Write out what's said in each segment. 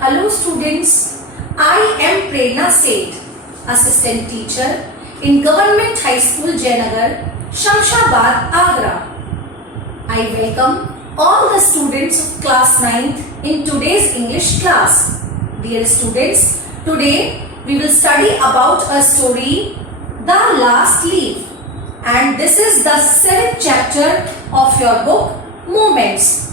Hello students, I am Prerna Seth, Assistant Teacher in Government High School Jayanagar, Shamshabad, Agra. I welcome all the students of class 9th in today's English class. Dear students, today we will study about a story, The Last Leaf, and this is the 7th chapter of your book, Moments.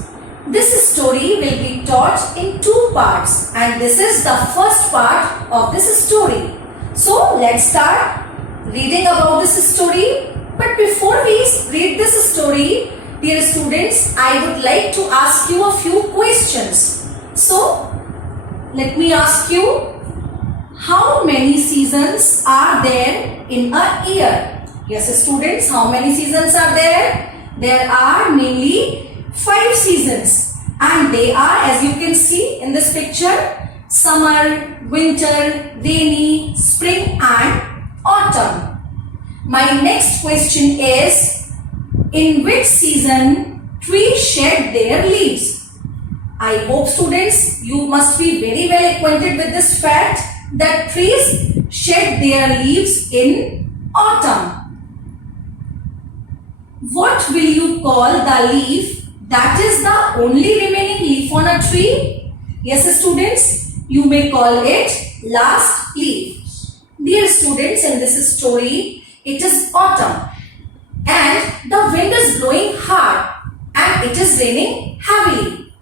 This story will be taught in 2 parts and this is the first part of this story. So let's start reading about this story. But before we read this story, dear students, I would like to ask you a few questions. So let me ask you, how many seasons are there in a year? Yes students, how many seasons are there? There are mainly 5 seasons and they are, as you can see in this picture, summer, winter, rainy, spring and autumn. My next question is, in which season trees shed their leaves? I hope students you must be very well acquainted with this fact that trees shed their leaves in autumn. What will you call the leaf that is the only remaining leaf on a tree? Yes students, you may call it last leaf. Dear students, in this story, it is autumn and the wind is blowing hard and it is raining heavily.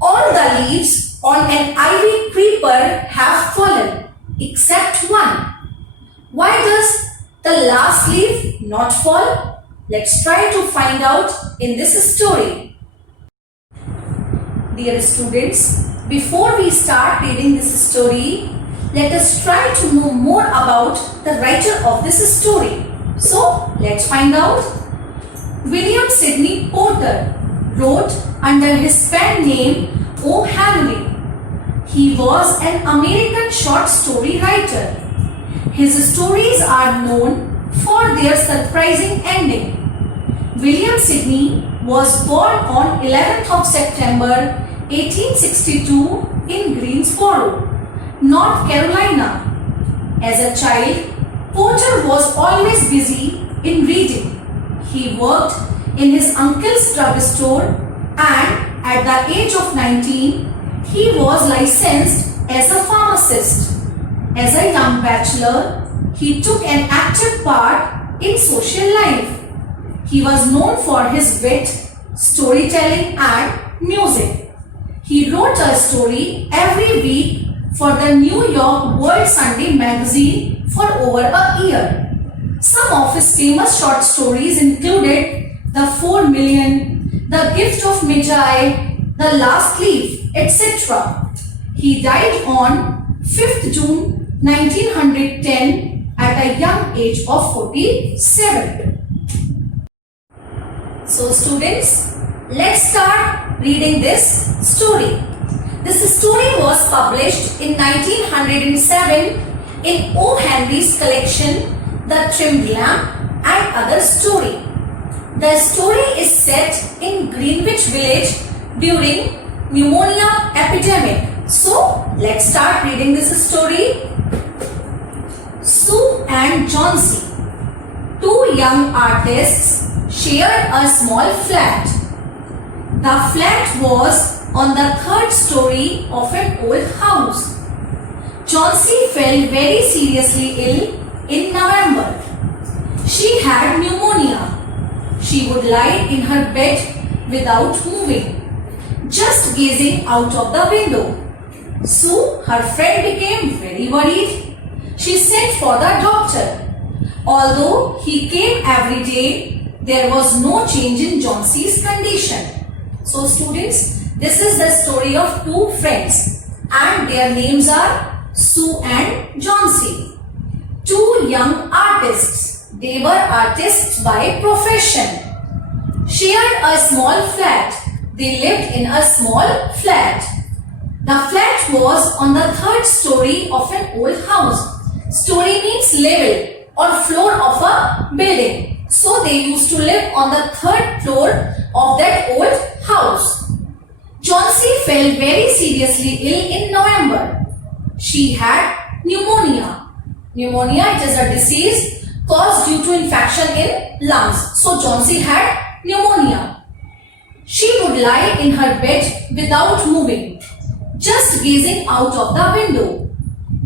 All the leaves on an ivy creeper have fallen except one. Why does the last leaf not fall? Let's try to find out in this story. Dear students, before we start reading this story, let us try to know more about the writer of this story. So, let's find out. William Sidney Porter wrote under his pen name O. Henry. He was an American short story writer. His stories are known for their surprising ending. William Sidney was born on 11th of September 1862 in Greensboro, North Carolina. As a child, Porter was always busy in reading. He worked in his uncle's drugstore and at the age of 19, he was licensed as a pharmacist. As a young bachelor, he took an active part in social life. He was known for his wit, storytelling and music. He wrote a story every week for the New York World Sunday magazine for over a year. Some of his famous short stories included The 4 Million, The Gift of Magi, The Last Leaf, etc. He died on 5th June 1910 at a young age of 47. So students, let's start reading this story. This story was published in 1907 in O. Henry's collection, The Trimmed Lamp and Other Story. The story is set in Greenwich Village during pneumonia epidemic. So, let's start reading this story. Sue and Johnsy, 2 young artists, shared a small flat. The flat was on the 3rd story of an old house. Johnsy fell very seriously ill in November. She had pneumonia. She would lie in her bed without moving, just gazing out of the window. Sue, her friend, became very worried. She sent for the doctor. Although he came every day, there was no change in Johnsy's condition. So students, this is the story of 2 friends and their names are Sue and Johnsy. 2 young artists. They were artists by profession. Shared a small flat. They lived in a small flat. The flat was on the 3rd story of an old house. Story means level or floor of a building. So they used to live on the 3rd floor of that old house. Chauncey fell very seriously ill in November. She had pneumonia. Pneumonia, it is a disease caused due to infection in lungs. So Chauncey had pneumonia. She would lie in her bed without moving, just gazing out of the window.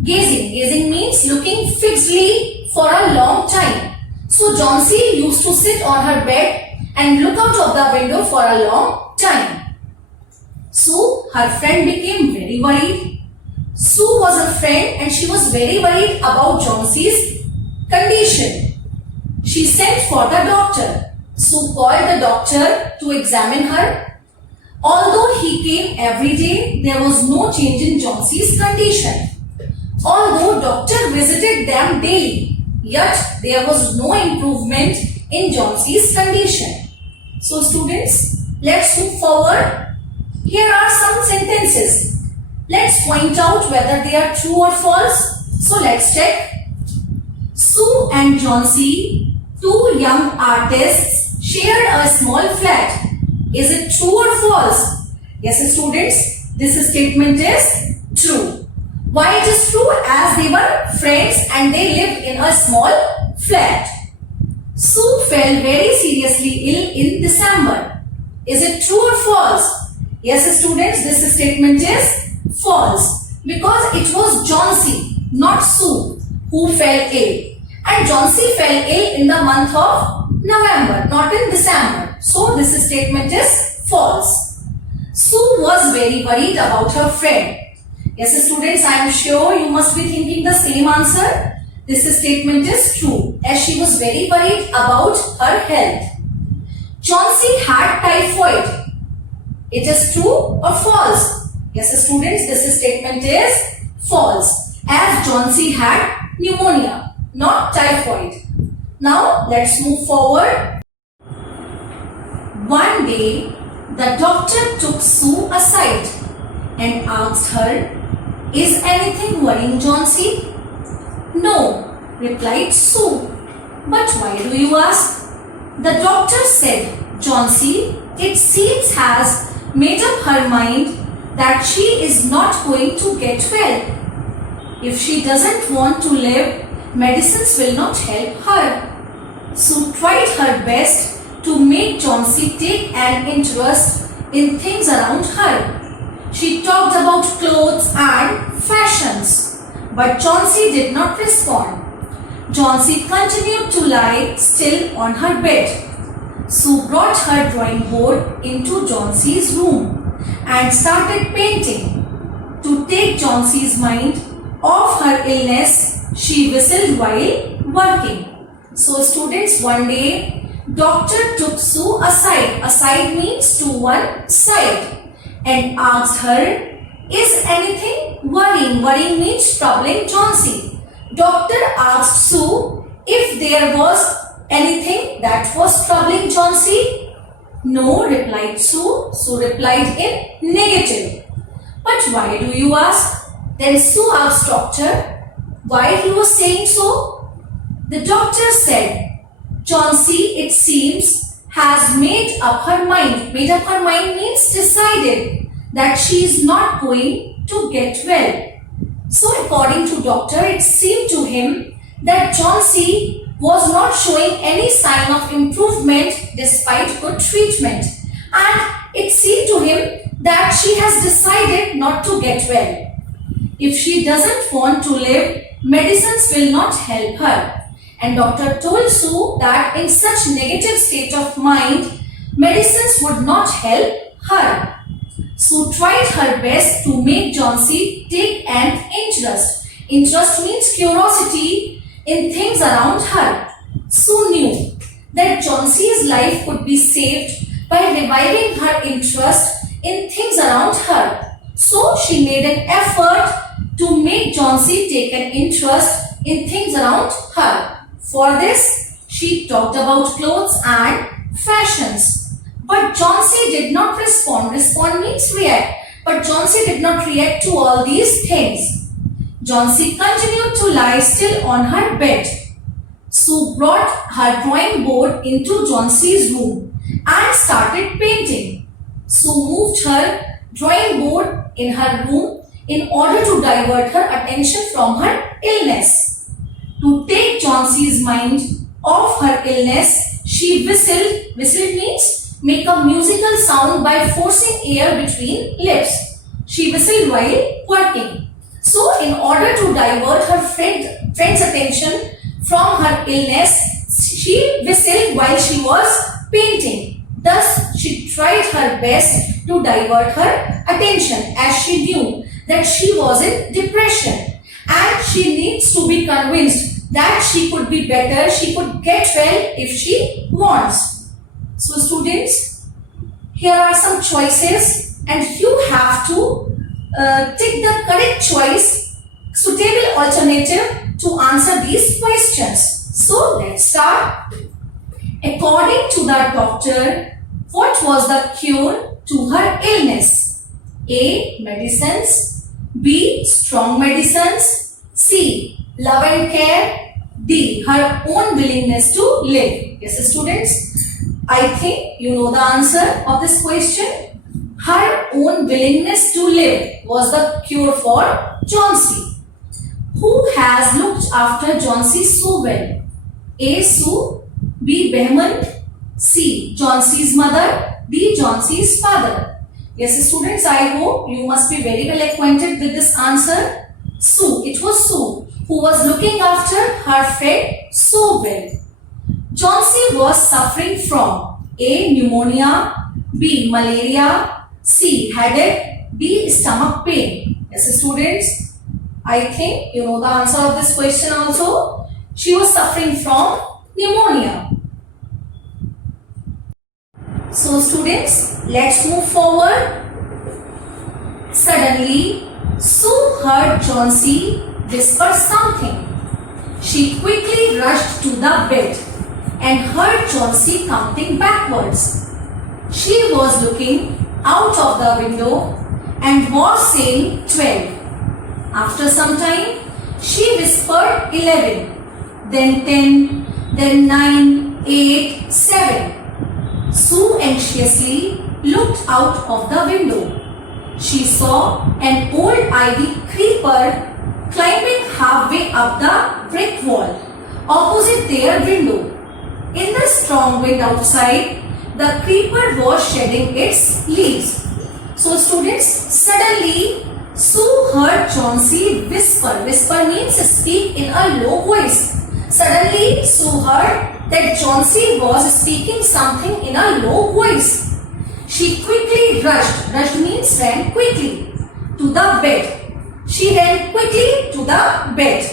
Gazing means looking fixedly for a long time. So Chauncey used to sit on her bed and look out of the window for a long time. So her friend became very worried. Sue was her friend and she was very worried about Chauncey's condition. She sent for the doctor. Sue called the doctor to examine her. Although he came every day, there was no change in Chauncey's condition. Although doctor visited them daily, yet there was no improvement in Chauncey's condition. So students, let's move forward. Here are some sentences. Let's point out whether they are true or false. So let's check. Sue and Chauncey, two young artists, shared a small flat. Is it true or false? Yes, students, this statement is true. Why it is true? As they were friends and they lived in a small flat. Sue fell very seriously ill in December. Is it true or false? Yes, students, this statement is false because it was Chauncey, not Sue, who fell ill. And Chauncey fell ill in the month of November, not in December. So this statement is false. Sue was very worried about her friend. Yes, students, I am sure you must be thinking the same answer. This statement is true as she was very worried about her health. Chauncey had typhoid. It is true or false? Yes, students, this statement is false as Chauncey had pneumonia, not typhoid. Now, let's move forward. One day, the doctor took Sue aside and asked her, "Is anything worrying Chauncey?" "No," replied Sue. "But why do you ask?" The doctor said, "Chauncey, it seems has made up her mind that she is not going to get well. If she doesn't want to live, medicines will not help her." Sue tried her best to make Chauncey take an interest in things around her. She talked about clothes and fashions, but Chauncey did not respond. Chauncey continued to lie still on her bed. Sue brought her drawing board into Chauncey's room and started painting. To take Chauncey's mind off her illness, she whistled while working. So students, one day, doctor took Sue aside. Aside means to one side, and asked her, "Is anything worrying?" Worrying means troubling Chauncey. Doctor asked Sue if there was anything that was troubling Chauncey. "No," replied Sue. Sue replied in negative. "But why do you ask?" Then Sue asked doctor why he was saying so. The doctor said, "Chauncey, it seems, has made up her mind." Made up her mind means decided that she is not going to get well. So according to doctor, it seemed to him that Chauncey was not showing any sign of improvement despite good treatment, and it seemed to him that she has decided not to get well. If she doesn't want to live, medicines will not help her. And doctor told Sue that in such negative state of mind, medicines would not help her. Sue tried her best to make Chauncey take an interest. Interest means curiosity in things around her. Sue knew that Chauncey's life could be saved by reviving her interest in things around her. So she made an effort to make Chauncey take an interest in things around her. For this, she talked about clothes and fashions. But Chauncey did not respond. Respond means react. But Chauncey did not react to all these things. Chauncey continued to lie still on her bed. Sue brought her drawing board into Chauncey's room and started painting. Sue moved her drawing board in her room in order to divert her attention from her illness. To take Johnsey's mind off her illness, she whistled. Whistled means make a musical sound by forcing air between lips. She whistled while working. So, in order to divert her friend's attention from her illness, she whistled while she was painting. Thus, she tried her best to divert her attention, as she knew that she was in depression and she needs to be convinced that she could be better, she could get well if she wants. So students, here are some choices and you have to take the correct choice, suitable alternative to answer these questions. So let's start. According to the doctor, what was the cure to her illness? A. Medicines. B. Strong medicines. C. Love and care. D. Her own willingness to live. Yes, students, I think you know the answer of this question. Her own willingness to live was the cure for Johnsey. Who has looked after Johnsey so well? A. Sue. B. Behman. C. Johnsey's mother. D. Johnsey's father. Yes, students, I hope you must be very well acquainted with this answer. Sue. It was Sue who was looking after her friend so well. Johnsey was suffering from A. Pneumonia. B. Malaria. C. Headache. D. Stomach pain. Yes, students, I think you know the answer of this question also. She was suffering from pneumonia. So students, let's move forward. Suddenly, Sue heard Johnsey whisper something. She quickly rushed to the bed and heard Johnsey counting backwards. She was looking out of the window and was saying 12. After some time, she whispered 11, then 10, then 9, 8, 7. Sue anxiously looked out of the window. She saw an old ivy creeper climbing halfway up the brick wall opposite their window. In the strong wind outside, the creeper was shedding its leaves. So students, suddenly Sue heard Johnsey whisper. Whisper means speak in a low voice. Suddenly Sue heard that Johnsey was speaking something in a low voice. She quickly rushed. Rushed means ran quickly to the bed. She ran quickly to the bed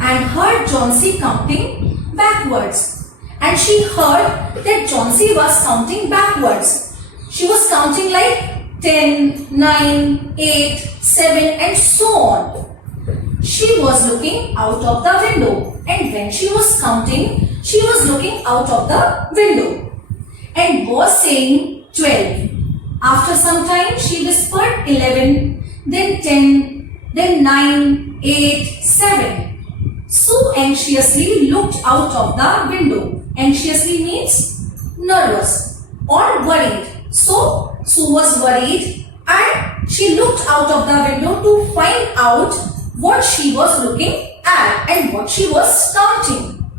and heard Johnsey counting backwards. And she heard that Johnsey was counting backwards. She was counting like 10, 9, 8, 7 and so on. She was looking out of the window, and when she was counting, she was looking out of the window and was saying 12. After some time, she whispered 11, then 10, then 9, 8, 7. Sue anxiously looked out of the window. Anxiously means nervous or worried. So, Sue was worried and she looked out of the window to find out what she was looking at and what she was counting.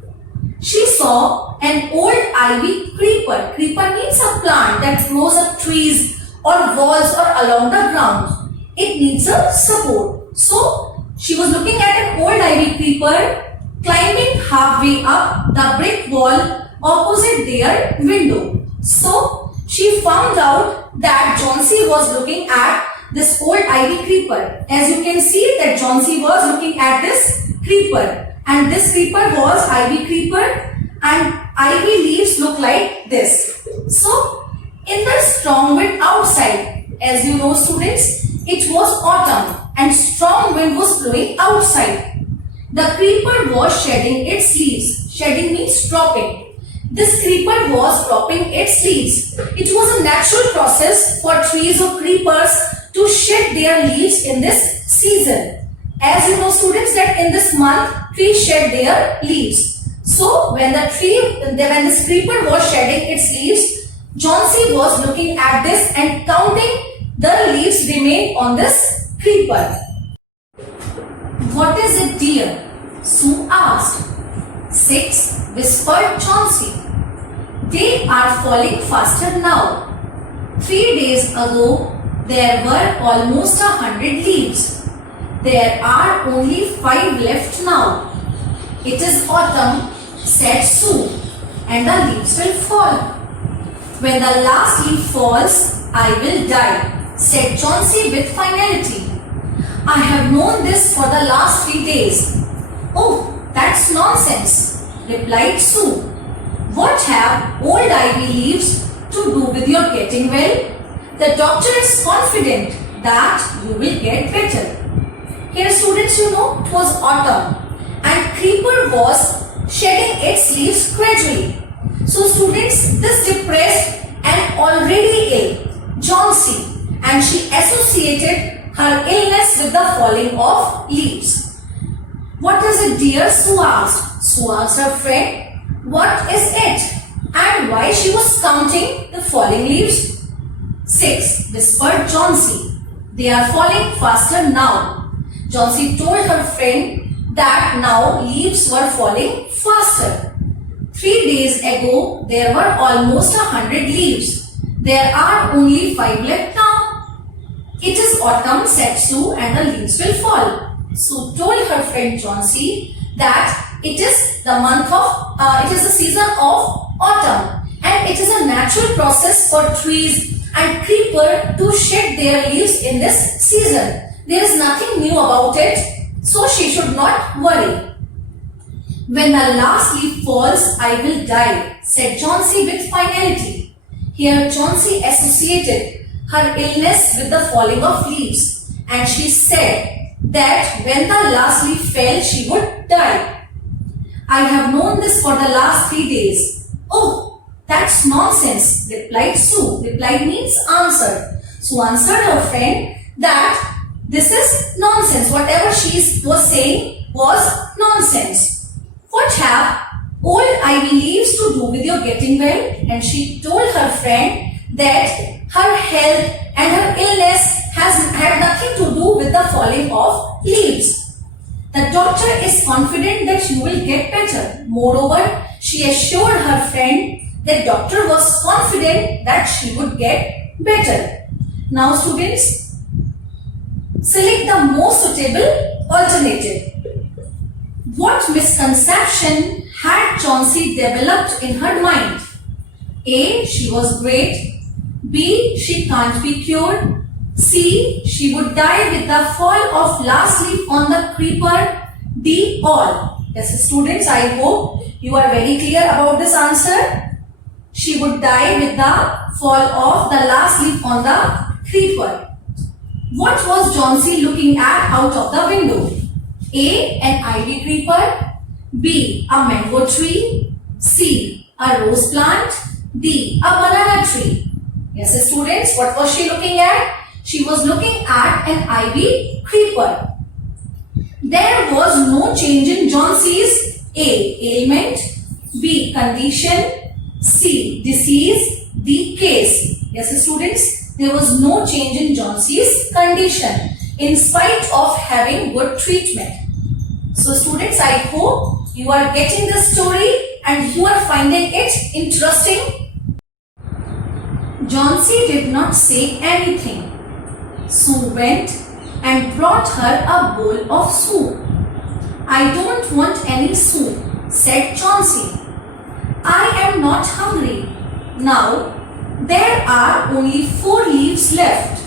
She saw an old ivy creeper. Creeper means a plant that grows up trees or walls or along the ground. It needs a support. So, she was looking at an old ivy creeper climbing halfway up the brick wall opposite their window. So, she found out that Johnsey was looking at this old ivy creeper. As you can see that Johnsey was looking at this creeper, and this creeper was ivy creeper, and ivy leaves look like this. So, in the strong wind outside, as you know students, it was autumn and strong wind was blowing outside. The creeper was shedding its leaves. Shedding means dropping. This creeper was dropping its leaves. It was a natural process for trees or creepers to shed their leaves in this season. As you know students that in this month, trees shed their leaves. So when this creeper was shedding its leaves, Johnsey was looking at this and counting the leaves remain on this creeper. What is it, dear? Sue asked. 6, whispered Chauncey. They are falling faster now. 3 days ago, there were almost 100 leaves. There are only 5 left now. It is autumn, said Sue, and the leaves will fall. When the last leaf falls, I will die, said Chauncey with finality. I have known this for the last 3 days. Oh, that's nonsense, replied Sue. What have old ivy leaves to do with your getting well? The doctor is confident that you will get better. Here students, you know, it was autumn and creeper was shedding its leaves gradually. So students, this depressed and already ill Chauncey, and she associated her illness with the falling of leaves. What is it, dear? Sue asked. Sue asked her friend, what is it? And why she was counting the falling leaves? 6, whispered Chauncey. They are falling faster now. Chauncey told her friend that now leaves were falling faster. 3 days ago, there were almost 100 leaves. There are only 5 left now. It is autumn, said Sue, and the leaves will fall. Sue told her friend Chauncey that it is the season of autumn, and it is a natural process for trees and creeper to shed their leaves in this season. There is nothing new about it, so she should not worry. When the last leaf falls, I will die, said Chauncey with finality. Here Chauncey associated her illness with the falling of leaves, and she said that when the last leaf fell, she would die. I have known this for the last 3 days. Oh, that's nonsense, replied Sue. Replied means answered. Sue answered her friend that this is nonsense. Whatever she was saying was nonsense. What have old ivy leaves to do with your getting well? And she told her friend that her health and her illness has had nothing to do with the falling of leaves. The doctor is confident that you will get better. Moreover, she assured her friend that doctor was confident that she would get better. Now students, select the most suitable alternative. What misconception had Chauncey developed in her mind? A. She was great. B. She can't be cured. C. She would die with the fall of last leaf on the creeper. D. All. Yes, students, I hope you are very clear about this answer. She would die with the fall of the last leaf on the creeper. What was Chauncey looking at out of the window? A. An ivy creeper. B. A mango tree. C. A rose plant. D. A banana tree. Yes, students, what was she looking at? She was looking at an ivy creeper. There was no change in Chauncey's A. ailment, B. condition, C. disease, D. case. Yes, students, there was no change in Chauncey's condition in spite of having good treatment. So students, I hope you are getting the story and you are finding it interesting. Chauncey did not say anything. Sue went and brought her a bowl of soup. I don't want any soup, said Chauncey. I am not hungry. Now, there are only 4 leaves left.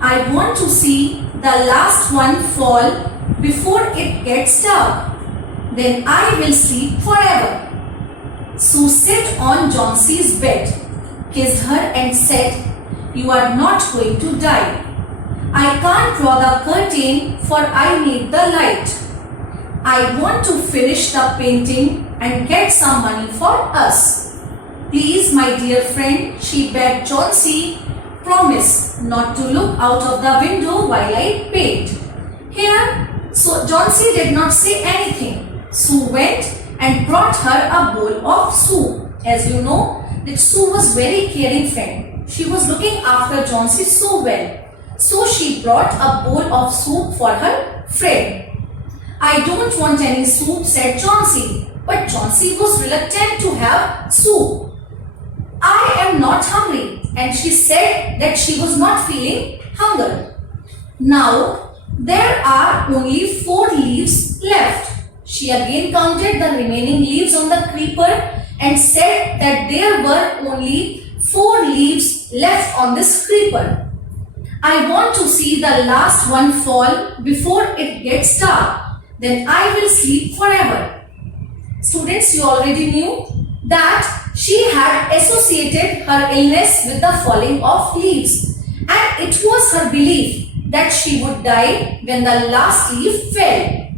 I want to see the last one fall before it gets dark. Then I will sleep forever. Sue sat on Chauncey's bed, kissed her and said, you are not going to die. I can't draw the curtain for I need the light. I want to finish the painting and get some money for us. Please, my dear friend, she begged Chauncey, promise not to look out of the window while I paint. Here, so Chauncey did not say anything. Sue went and brought her a bowl of soup. As you know, that Sue was very caring friend. She was looking after Johnsy so well. So she brought a bowl of soup for her friend. I don't want any soup, said Johnsy. But Johnsy was reluctant to have soup. I am not hungry. And she said that she was not feeling hunger. Now, there are only 4 leaves left. She again counted the remaining leaves on the creeper and said that there were only 4 leaves left on this creeper. I want to see the last one fall before it gets dark. Then I will sleep forever. Students, you already knew that she had associated her illness with the falling of leaves, and it was her belief that she would die when the last leaf fell.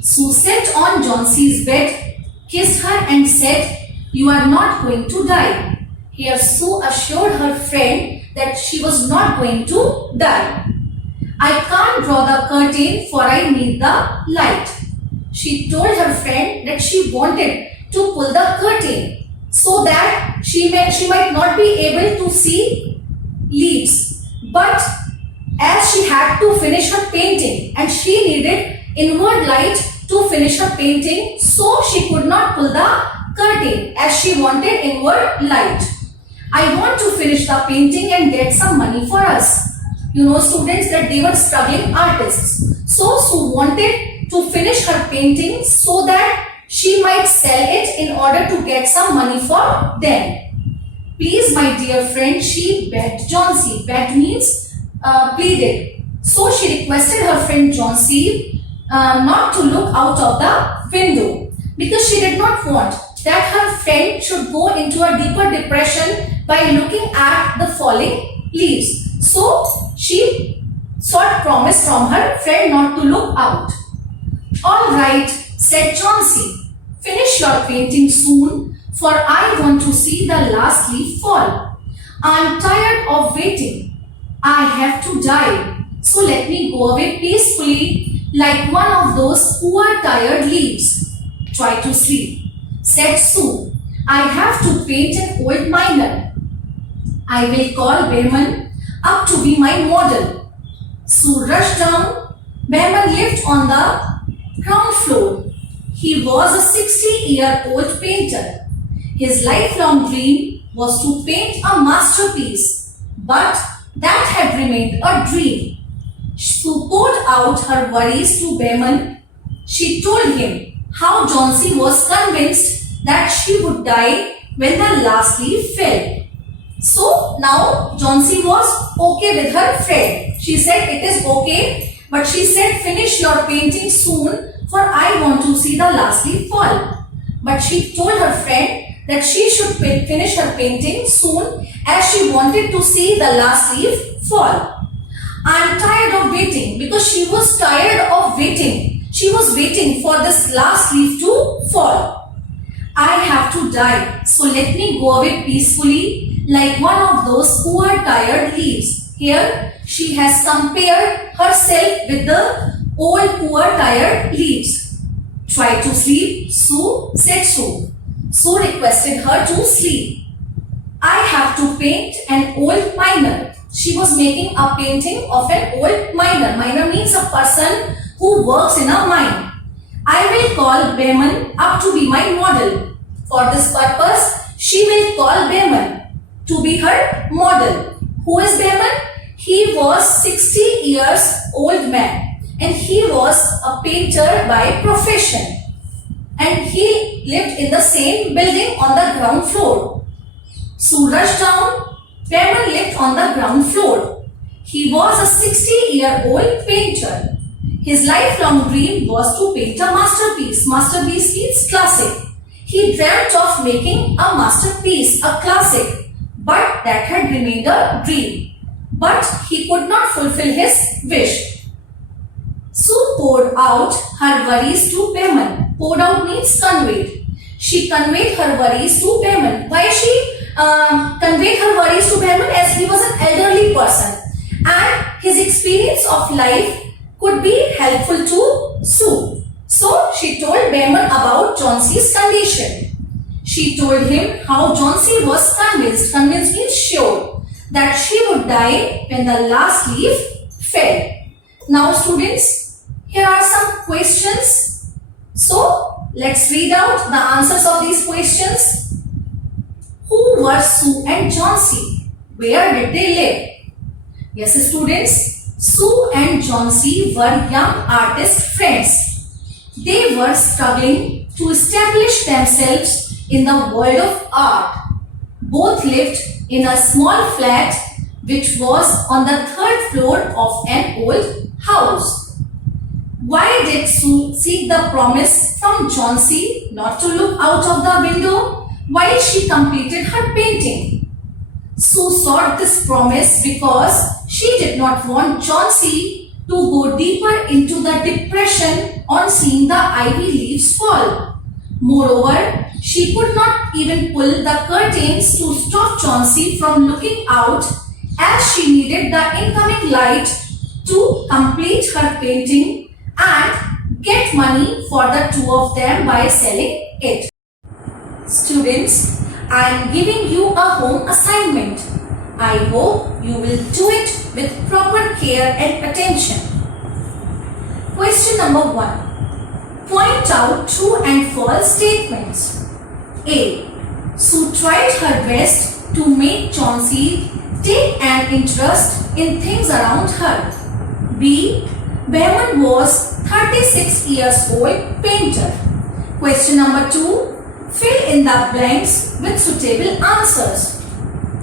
Sue sat on Johnsy's bed, kissed her and said, "You are not going to die." Here Sue assured her friend that she was not going to die. "I can't draw the curtain for I need the light." She told her friend that she wanted to pull the curtain so that she might not be able to see leaves. But as she had to finish her painting and she needed inward light to finish her painting, so she could not pull the curtain as she wanted inward light. "I want to finish the painting and get some money for us." You know, students, that they were struggling artists. So Sue wanted to finish her painting so that she might sell it in order to get some money for them. "Please, my dear friend," she begged Johnsy. Begged means pleaded. So she requested her friend Johnsy not to look out of the window, because she did not want that her friend should go into a deeper depression by looking at the falling leaves. So she sought promise from her friend not to look out. "All right," said Johnsy. "Finish your painting soon, for I want to see the last leaf fall. I'm tired of waiting. I have to die. So let me go away peacefully like one of those poor tired leaves." "Try to sleep," said Sue. "I have to paint an old miner. I will call Behrman up to be my model." Sue rushed down. Behrman lived on the ground floor. He was a 60-year-old painter. His lifelong dream was to paint a masterpiece, but that had remained a dream. Sue poured out her worries to Behrman. She told him how Johnsy was convinced that she would die when the last leaf fell. So now Johnsy was okay with her friend. She said, "It is okay," but she said, "Finish your painting soon, for I want to see the last leaf fall." But she told her friend that she should finish her painting soon as she wanted to see the last leaf fall. "I'm tired of waiting," because she was tired of waiting. She was waiting for this last leaf to fall. "I have to die, so let me go away peacefully like one of those poor tired leaves." Here she has compared herself with the old poor tired leaves. "Try to sleep, Sue," said Sue. Sue requested her to sleep. "I have to paint an old miner." She was making a painting of an old miner. Miner means a person who works in a mine. "I will call Behrman up to be my model." For this purpose, she will call Behrman to be her model. Who is Behrman? He was 60 years old man, and he was a painter by profession, and he lived in the same building on the ground floor. Sue rushed down. Behrman lived on the ground floor. He was a 60-year-old painter. His lifelong dream was to paint a masterpiece. Masterpiece means classic. He dreamt of making a masterpiece, a classic, but that had remained a dream. But he could not fulfill his wish. Sue poured out her worries to Behrman. Poured out means conveyed. She conveyed her worries to Behrman. Why she conveyed her worries to Behrman? As he was an elderly person and his experience of life could be helpful to Sue. So she told Behrman about Johnsy's condition. She told him how Johnsy was convinced. Convinced means sure that she would die when the last leaf fell. Now students, here are some questions. So let's read out the answers of these questions. Who were Sue and Johnsy? Where did they live? Yes students, Sue and Johnsy were young artist friends. They were struggling to establish themselves in the world of art. Both lived in a small flat which was on the third floor of an old house. Why did Sue seek the promise from Johnsy not to look out of the window while she completed her painting? Sue sought this promise because she did not want Johnsy to go deeper into the depression on seeing the ivy leaves fall. Moreover, she could not even pull the curtains to stop Johnsy from looking out, as she needed the incoming light to complete her painting and get money for the two of them by selling it. Students, I am giving you a home assignment. I hope you will do it with proper care and attention. Question number 1. Point out true and false statements. A. Sue tried her best to make Johnsy take an interest in things around her. B. Behrman was 36 years old painter. Question number 2. Fill in the blanks with suitable answers.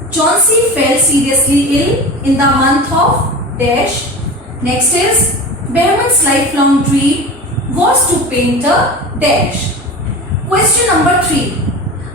Johnsy fell seriously ill in the month of dash. Next is Behrman's lifelong dream was to paint a dash. Question number 3.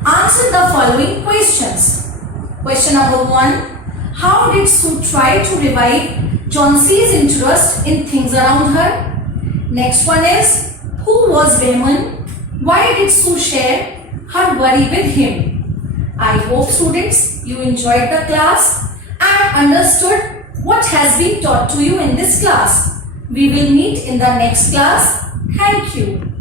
Answer the following questions. Question number 1. How did Sue try to revive Johnsy's interest in things around her? Next one is, who was Behrman? Why did Sue share her worry with him? I hope students you enjoyed the class and understood what has been taught to you in this class. We will meet in the next class. Thank you.